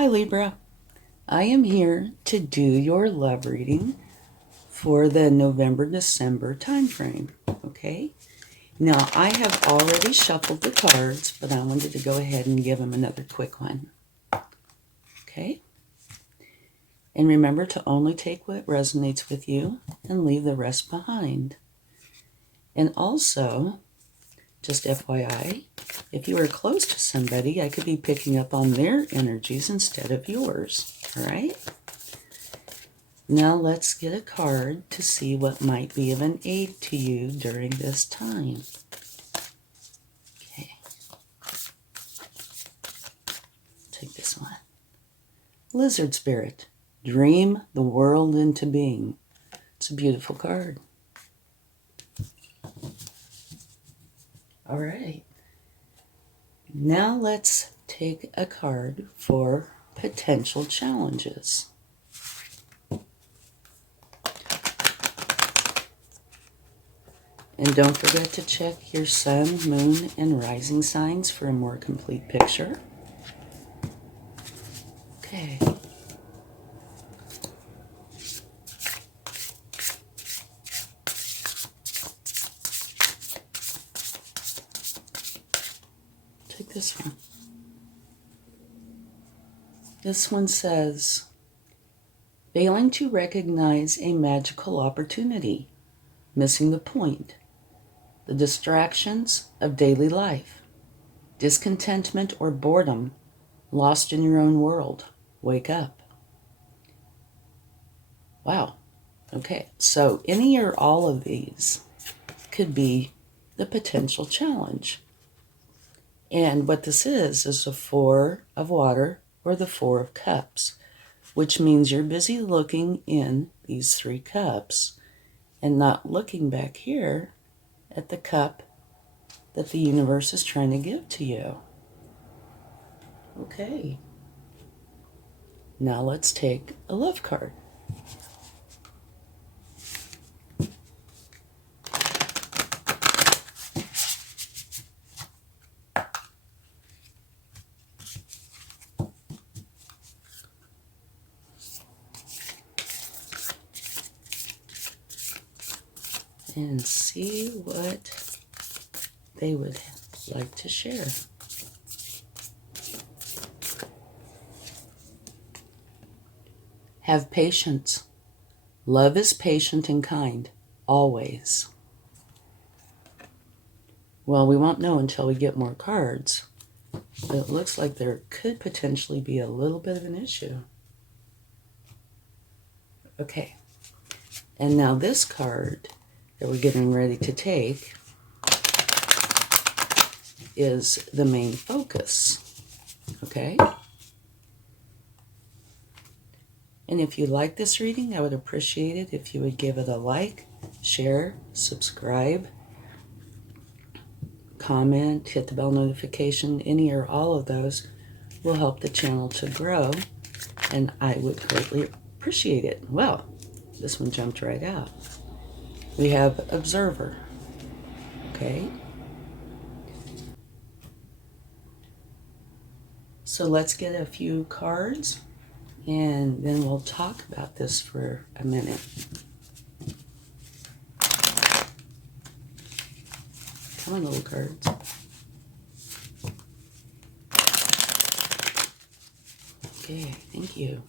Hi Libra, I am here to do your love reading for the November-December time frame, okay? Now, I have already shuffled the cards, but I wanted to go ahead and give them another quick one, okay? And remember to only take what resonates with you and leave the rest behind. And also, just FYI, if you are close to somebody, I could be picking up on their energies instead of yours, all right? Now let's get a card to see what might be of an aid to you during this time. Okay. Take this one. Lizard Spirit, dream the world into being. It's a beautiful card. All right. Now let's take a card for potential challenges. And don't forget to check your sun, moon, and rising signs for a more complete picture. Okay. Take this one. This one says, failing to recognize a magical opportunity, missing the point, the distractions of daily life, discontentment or boredom, lost in your own world. Wake up. Wow. Okay, so any or all of these could be the potential challenge. And what this is the Four of Water or the Four of Cups, which means you're busy looking in these three cups and not looking back here at the cup that the universe is trying to give to you. Okay. Now let's take a love card. And see what they would like to share. Have patience. Love is patient and kind, always. Well, we won't know until we get more cards, but it looks like there could potentially be a little bit of an issue. Okay, and now this card that we're getting ready to take is the main focus, okay? And if you like this reading, I would appreciate it if you would give it a like, share, subscribe, comment, hit the bell notification. Any or all of those will help the channel to grow, and I would greatly appreciate it. Well, this one jumped right out. We have Observer, okay? So let's get a few cards, and then we'll talk about this for a minute. Come on, little cards. Okay, thank you.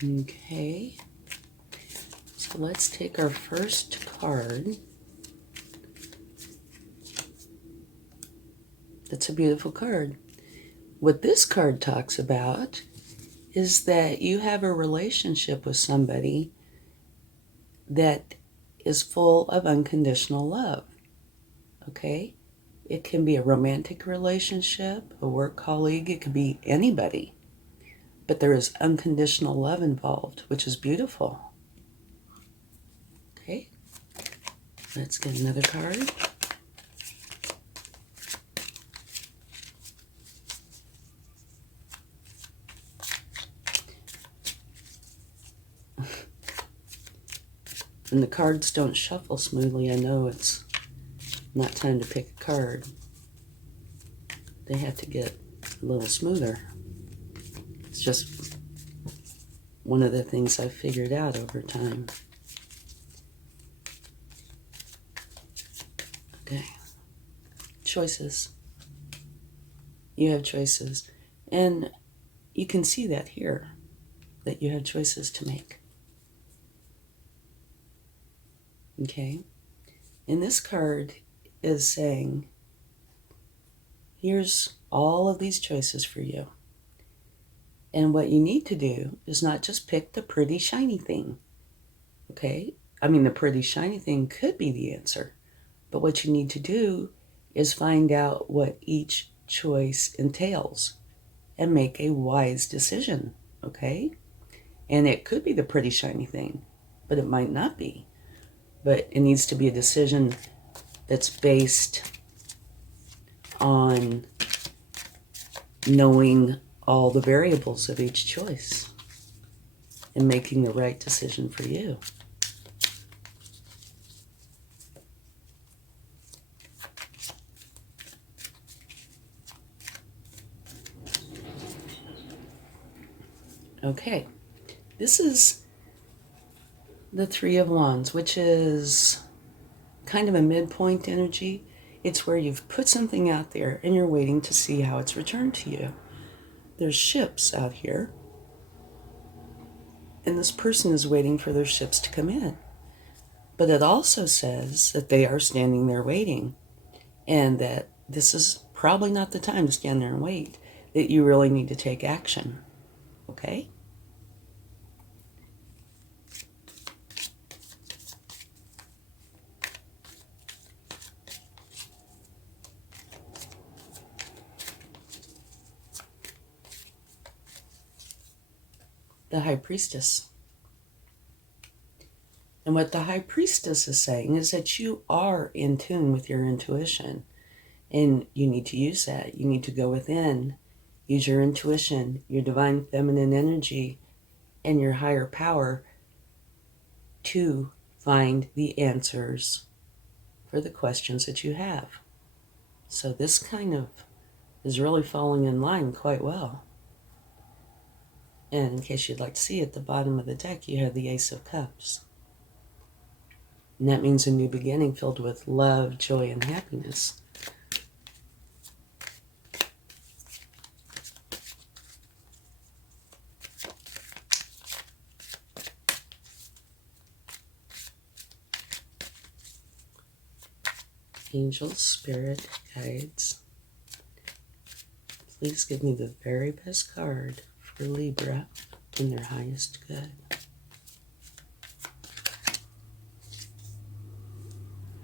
Okay, so let's take our first card. That's a beautiful card. What this card talks about is that you have a relationship with somebody that is full of unconditional love, okay? It can be a romantic relationship, a work colleague, it could be anybody. But there is unconditional love involved, which is beautiful. Okay, let's get another card. and the cards don't shuffle smoothly, I know it's not time to pick a card. They have to get a little smoother. It's just one of the things I've figured out over time. Okay. Choices. You have choices. And you can see that here, that you have choices to make. Okay? And this card is saying, here's all of these choices for you. And what you need to do is not just pick the pretty shiny thing. Okay? I mean, the pretty shiny thing could be the answer. But what you need to do is find out what each choice entails and make a wise decision. Okay? And it could be the pretty shiny thing, but it might not be. But it needs to be a decision that's based on knowing all the variables of each choice and making the right decision for you. Okay, this is the Three of Wands, which is kind of a midpoint energy. It's where you've put something out there and you're waiting to see how it's returned to you. There's ships out here, and this person is waiting for their ships to come in. But it also says that they are standing there waiting, and that this is probably not the time to stand there and wait, that you really need to take action. Okay? The High Priestess. And what the High Priestess is saying is that you are in tune with your intuition, and you need to use that. You need to go within, use your intuition, your divine feminine energy, and your higher power to find the answers for the questions that you have. So this kind of is really falling in line quite well. And in case you'd like to see, at the bottom of the deck, you have the Ace of Cups. And that means a new beginning filled with love, joy, and happiness. Angels, spirit, guides, please give me the very best card for Libra in their highest good.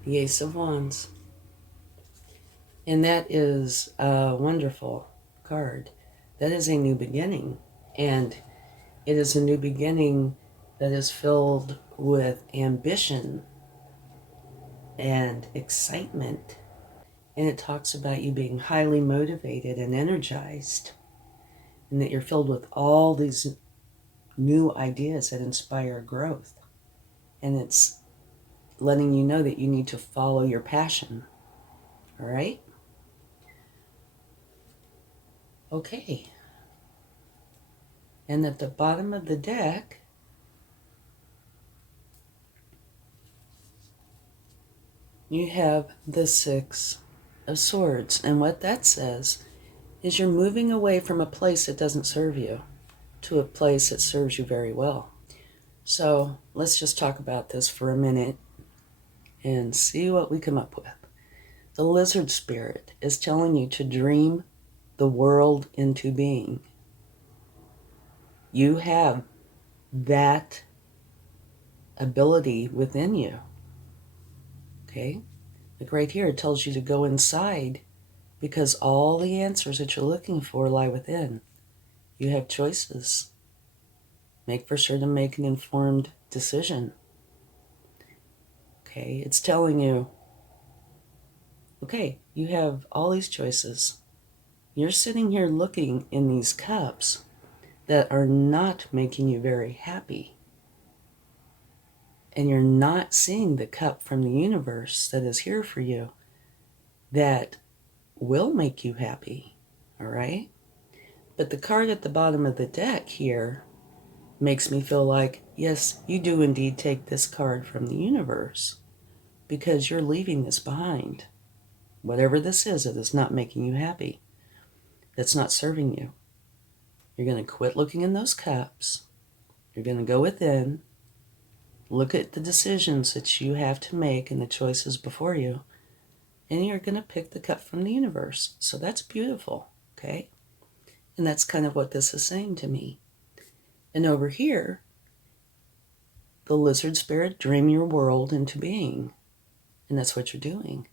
The Ace of Wands. And that is a wonderful card. That is a new beginning. And it is a new beginning that is filled with ambition and excitement. And it talks about you being highly motivated and energized, and that you're filled with all these new ideas that inspire growth. And it's letting you know that you need to follow your passion. All right? Okay. And at the bottom of the deck, you have the Six of Swords. And what that says is you're moving away from a place that doesn't serve you to a place that serves you very well. So let's just talk about this for a minute and see what we come up with. The Lizard Spirit is telling you to dream the world into being. You have that ability within you. Okay? Like right here, it tells you to go inside because all the answers that you're looking for lie within. You have choices. Make for sure to make an informed decision. Okay? It's telling you, okay, you have all these choices. You're sitting here looking in these cups that are not making you very happy. and you're not seeing the cup from the universe that is here for you, that will make you happy, all right? But the card at the bottom of the deck here makes me feel like, yes, you do indeed take this card from the universe because you're leaving this behind. Whatever this is, it is not making you happy. It's not serving you. You're going to quit looking in those cups. You're going to go within, look at the decisions that you have to make and the choices before you, and you're going to pick the cup from the universe. So that's beautiful, okay? And that's kind of what this is saying to me. And over here, the lizard spirit, dream your world into being. And that's what you're doing.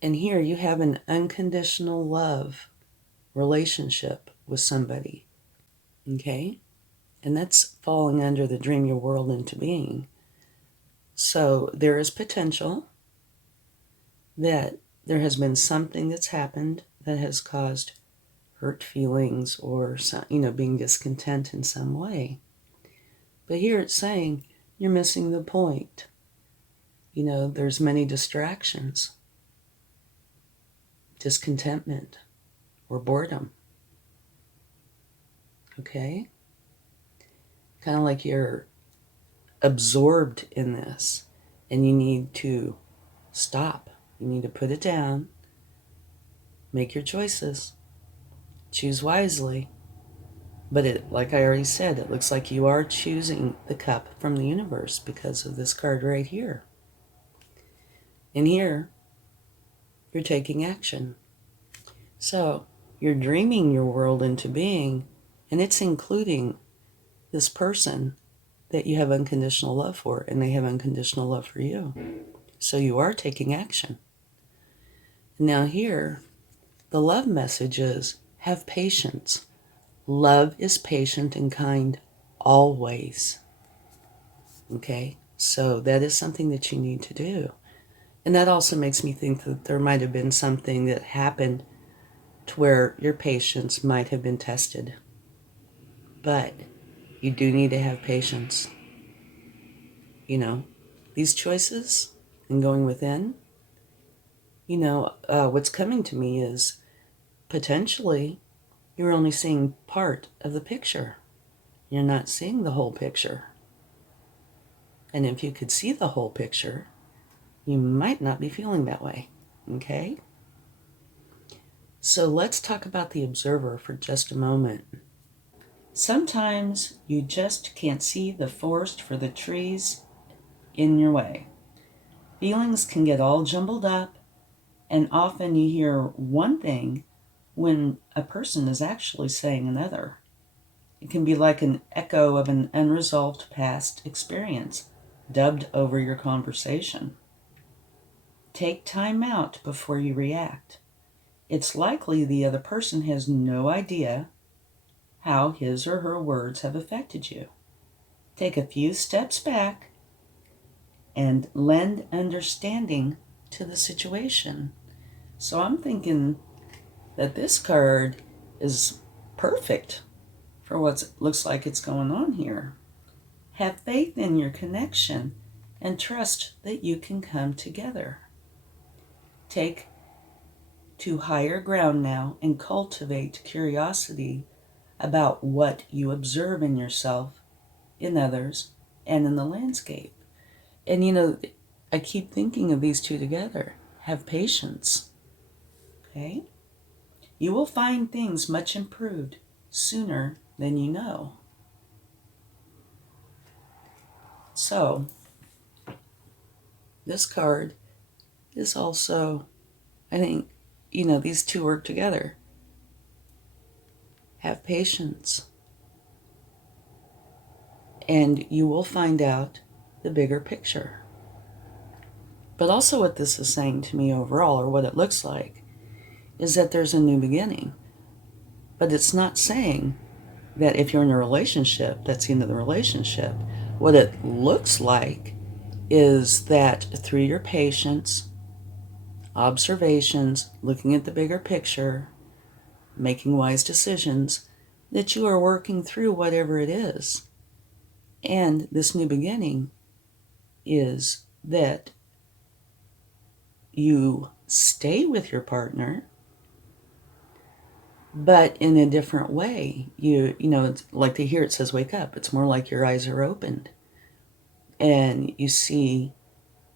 And here you have an unconditional love relationship with somebody, okay? And that's falling under the dream your world into being. So there is potential that there has been something that's happened that has caused hurt feelings or, being discontent in some way. But here it's saying you're missing the point. There's many distractions, discontentment, or boredom. Okay? Kind of like you're absorbed in this and you need to stop. You need to put it down, make your choices, choose wisely. But like I already said, it looks like you are choosing the cup from the universe because of this card right here. And here, you're taking action. So, you're dreaming your world into being, and it's including this person that you have unconditional love for, and they have unconditional love for you. So you are taking action. Now here, the love message is, have patience. Love is patient and kind always. Okay? So that is something that you need to do. And that also makes me think that there might have been something that happened to where your patience might have been tested. But you do need to have patience. These choices and going within, what's coming to me is potentially you're only seeing part of the picture. You're not seeing the whole picture. And if you could see the whole picture, you might not be feeling that way. Okay? So let's talk about the observer for just a moment. Sometimes you just can't see the forest for the trees in your way. Feelings can get all jumbled up, and often you hear one thing when a person is actually saying another. It can be like an echo of an unresolved past experience dubbed over your conversation. Take time out before you react. It's likely the other person has no idea how his or her words have affected you. Take a few steps back and lend understanding to the situation. So I'm thinking that this card is perfect for what looks like it's going on here. Have faith in your connection and trust that you can come together. Take to higher ground now and cultivate curiosity about what you observe in yourself, in others, and in the landscape. And I keep thinking of these two together. Have patience. Okay? You will find things much improved sooner than you know. So, this card is also, I think, these two work together. Have patience. And you will find out the bigger picture. But also what this is saying to me overall, or what it looks like, is that there's a new beginning. But it's not saying that if you're in a relationship, that's the end of the relationship. What it looks like is that through your patience, observations, looking at the bigger picture, making wise decisions, that you are working through whatever it is. And this new beginning is that you stay with your partner, but in a different way. You know, it's like to hear it says wake up. It's more like your eyes are opened and you see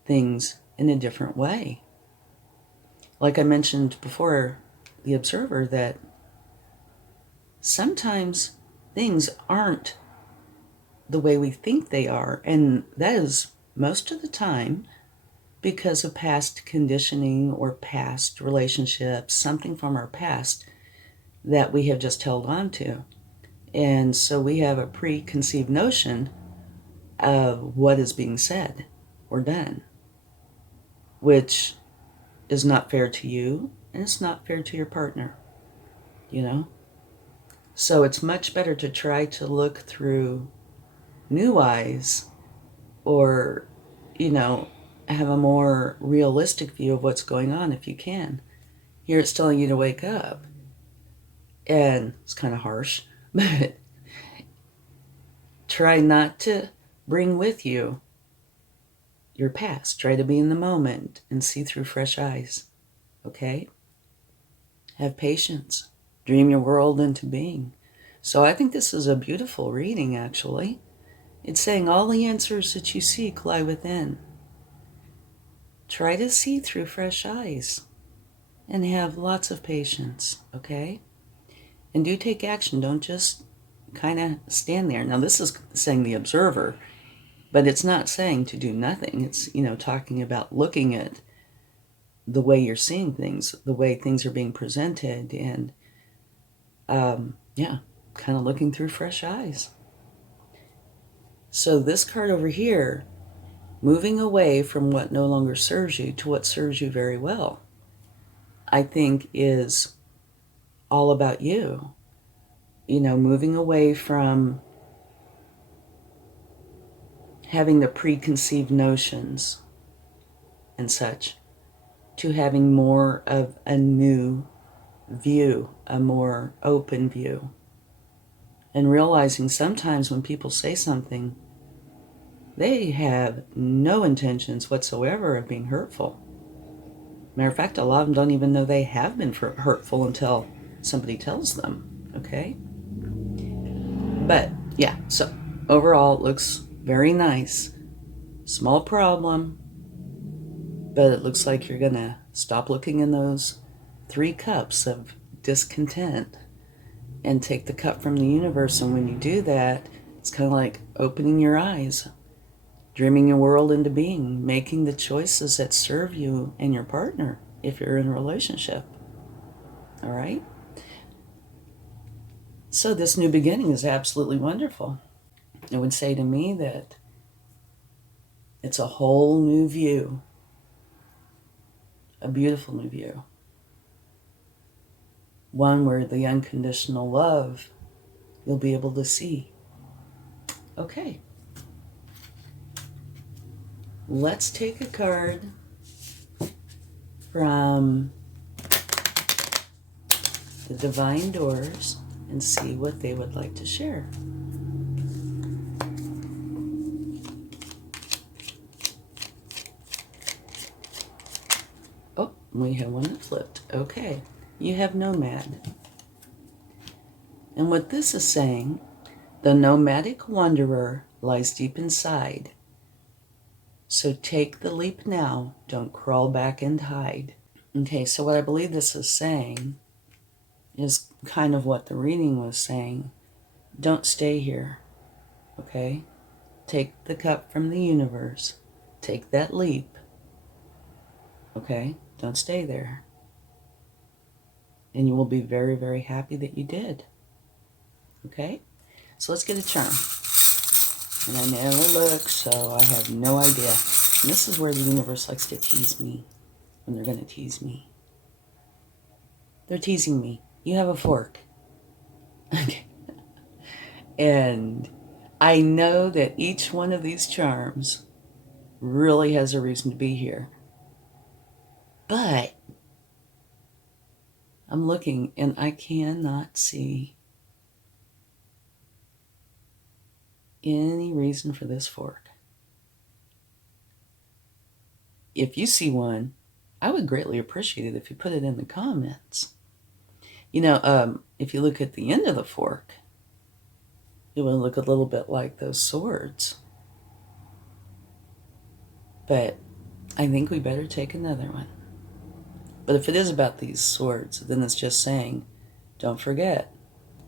things in a different way. Like I mentioned before, the observer, that sometimes things aren't the way we think they are, and that is most of the time because of past conditioning or past relationships, something from our past that we have just held on to. And so we have a preconceived notion of what is being said or done, which is not fair to you and it's not fair to your partner, you know? So it's much better to try to look through new eyes, or, you know, have a more realistic view of what's going on if you can. Here it's telling you to wake up, and it's kind of harsh, but try not to bring with you your past. Try to be in the moment and see through fresh eyes, okay? Have patience. Dream your world into being. So I think this is a beautiful reading, actually. It's saying all the answers that you seek lie within. Try to see through fresh eyes and have lots of patience, okay? And do take action. Don't just kind of stand there. Now, this is saying the observer, but it's not saying to do nothing. It's, you know, talking about looking at the way you're seeing things, the way things are being presented, and, yeah, kind of looking through fresh eyes. So this card over here, moving away from what no longer serves you to what serves you very well, I think is all about you. You know, moving away from having the preconceived notions and such to having more of a new view, a more open view. And realizing sometimes when people say something, they have no intentions whatsoever of being hurtful. Matter of fact, a lot of them don't even know they have been hurtful until somebody tells them, okay? But, yeah, so overall it looks very nice. Small problem, but it looks like you're going to stop looking in those 3 cups of discontent and take the cup from the universe. And when you do that, it's kind of like opening your eyes, dreaming your world into being, making the choices that serve you and your partner if you're in a relationship. All right? So this new beginning is absolutely wonderful. It would say to me that it's a whole new view, a beautiful new view. One where the unconditional love you'll be able to see. Okay. Let's take a card from the Divine Doors and see what they would like to share. Oh, we have one that flipped. Okay. You have Nomad. And what this is saying, the nomadic wanderer lies deep inside. So take the leap now. Don't crawl back and hide. Okay, so what I believe this is saying is kind of what the reading was saying. Don't stay here, okay? Take the cup from the universe. Take that leap, okay? Don't stay there. And you will be very, very happy that you did, okay? So let's get a charm. And I never look, so I have no idea. And this is where the universe likes to tease me when they're going to tease me. They're teasing me. You have a fork. Okay. And I know that each one of these charms really has a reason to be here. But I'm looking and I cannot see any reason for this fork. if you see one, I would greatly appreciate it if you put it in the comments. If you look at the end of the fork, it will look a little bit like those swords. But I think we better take another one. But if it is about these swords, then it's just saying, don't forget,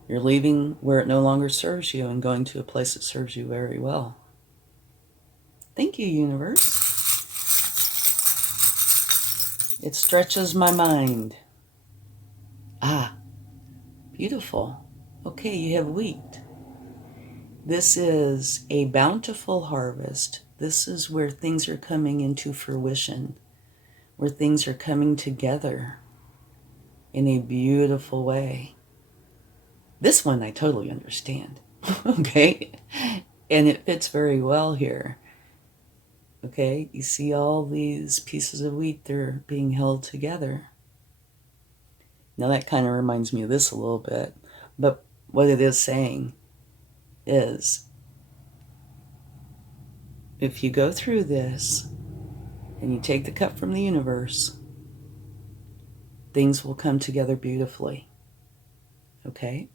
you're leaving where it no longer serves you and going to a place that serves you very well. Thank you, universe. It stretches my mind. Ah, beautiful. Okay, you have wheat. This is a bountiful harvest. This is where things are coming into fruition, where things are coming together in a beautiful way. This one I totally understand, okay? And it fits very well here, okay? You see all these pieces of wheat, they're being held together. Now that kind of reminds me of this a little bit, but what it is saying is, if you go through this and you take the cup from the universe, things will come together beautifully. Okay?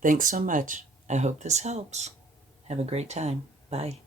Thanks so much. I hope this helps. Have a great time. Bye.